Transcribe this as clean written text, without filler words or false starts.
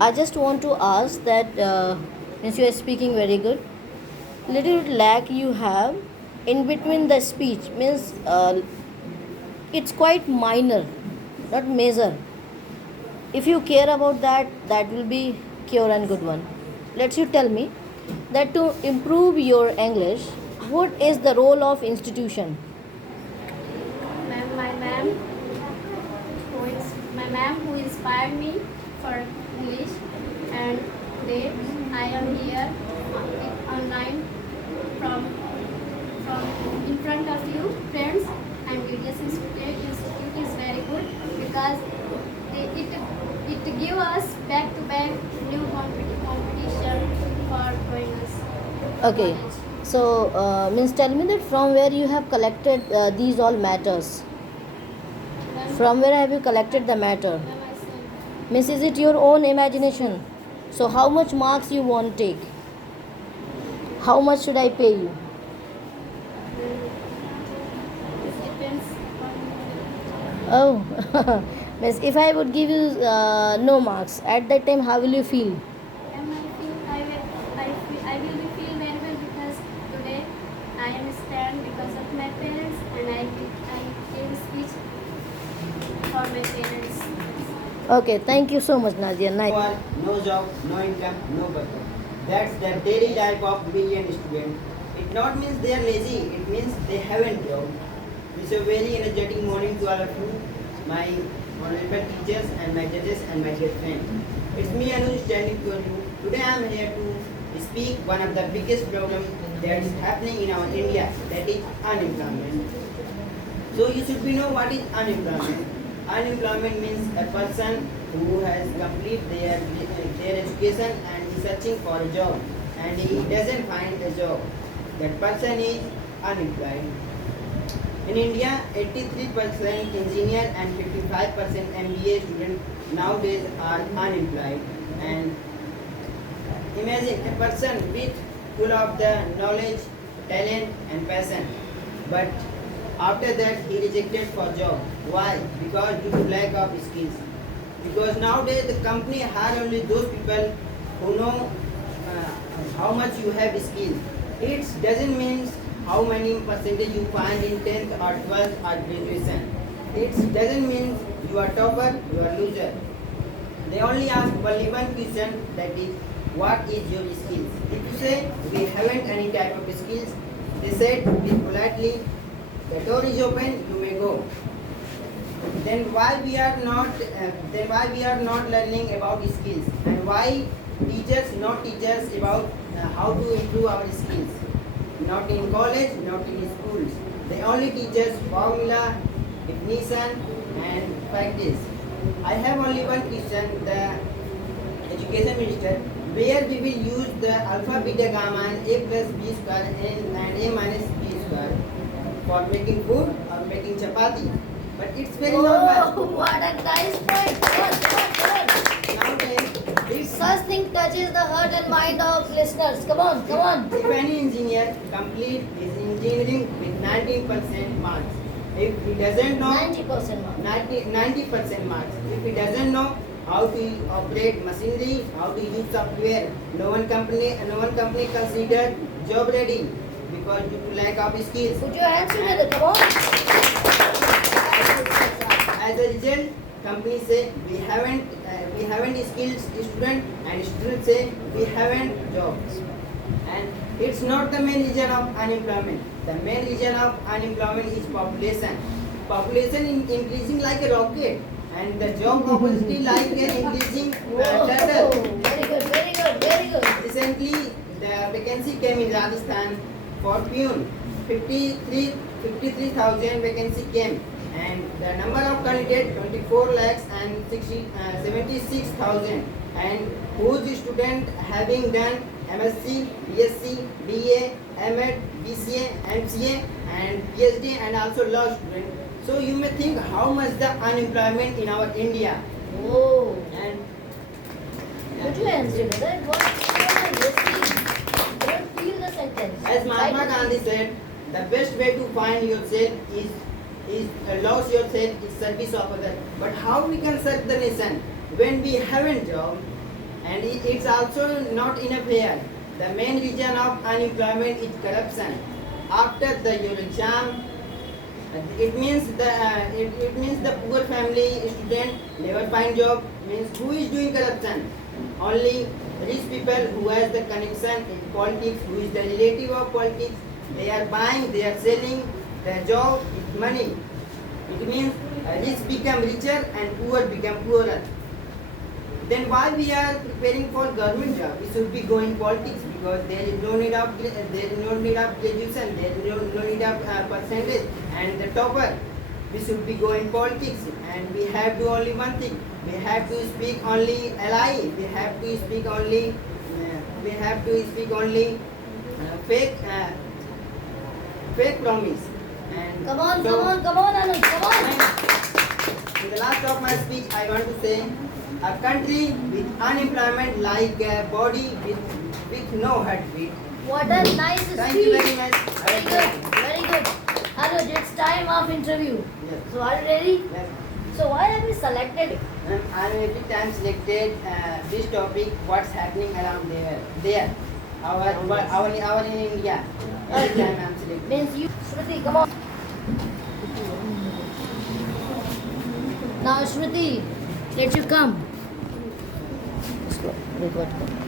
I just want to ask that since you are speaking very good, little bit lag you have in between the speech means it's quite minor, not major. If you care about that, that will be cure and good one. Let's you tell me that to improve your English, what is the role of institution? Ma'am, my ma'am who inspired me for English, and today I am here online from in front of you friends, and VDS Institute is very good because it give us back to back new competition for going us Okay, knowledge. so means tell me that from where you have collected these all matters. Ma'am, From where have you collected the matter? ma'am, I said, Means is it your own imagination? So how much marks you want to take? How much should I pay you? it depends on. Oh, means if I would give you no marks at that time, how will you feel? And I will be feel very well because today I am stand because of my parents, and I gave speech for my parents. Okay, thank you so much, Nadia. Nice. No work, no job, no income, no butter. That's the daily life of million students. It not means they are lazy, it means they haven't job. It's a very energetic morning to all of you, my honorable teachers and my judges and my dear friends. It's me Anuj standing to you. Today I am here to speak one of the biggest problems that is happening in our India, that is unemployment. So you should be know what is unemployment. Unemployment means a person who has completed their education and is searching for a job and he doesn't find a job. That person is unemployed. In India, 83% engineer and 55% MBA students nowadays are unemployed. And imagine a person with full of the knowledge, talent and passion, but after that he rejected for job. Why? Because due to lack of skills. Because nowadays the company hire only those people who know how much you have skills. It doesn't mean how many percentage you find in 10th or 12th or graduation. It doesn't mean you are topper, you are loser. They only ask only one question, that is, what is your skills? If you say we haven't any type of skills, they said politely, the door is open, you may go. Then why we are not learning about skills, and why teachers not teach us about how to improve our skills? Not in college, not in schools. They only teach us formula, definition, and practice. I have only one question. The education minister, where we will use the alpha, beta, gamma and a plus b square and a minus b square for making food or making chapati. But it's very normal. Oh, what a nice point. Good. Nowadays, if, Such thing touches the heart and mind of listeners. Come on, come on. if any engineer complete his engineering with 19% marks, if he doesn't know 90% mark. 90% marks, if he doesn't know how to operate machinery, how to use software, no one company consider job ready because due to lack of skills. Put your hands together. Come on. As a result, companies say we haven't skilled student, and students say we haven't jobs. And it's not the main reason of unemployment. The main reason of unemployment is population. Population increasing like a rocket, and the job opportunity like an increasing turtle. Very good, very good, very good. Recently, the vacancy came in Rajasthan for peon. 53,000 vacancy came, and the number of candidates 24 lakhs and 76,000, and whose student having done MSc, BSc, BA, MEd, BCA, MCA and PhD and also law student. So you may think how much the unemployment in our India. Oh. And Put your hands together. What? Don't feel the sentence. as Mahatma Gandhi said, the best way to find yourself is lose yourself is service of others. But how we can serve the nation when we haven't job? and it's also not enough here. The main reason of unemployment is corruption. After your exam, it means it means the poor family student never find job. Means who is doing corruption? Only rich people who has the connection in politics, who is the relative of politics. They are buying, they are selling. Their job is money. It means rich become richer and poor become poorer. Then why we are preparing for government job? We should be going politics because there is no need of graduation, there is no need of percentage and the topper. We should be going politics and we have to only one thing. We have to speak only lie. We have to speak only. Fake promise. And Come on, so- come on, Anuj, come on. In the last of my speech, I want to say, a country with unemployment like a body with no heartbeat. What a nice speech. Thank you very much. Very good, very good. Anuj, it's time of interview. Yes. So are you ready? Yes. So why have you selected? I am every time selected this topic. What's happening around there. Our in India. Every time I am selected. Means you, Shruti, come on. Now Shruti, let you come. Record.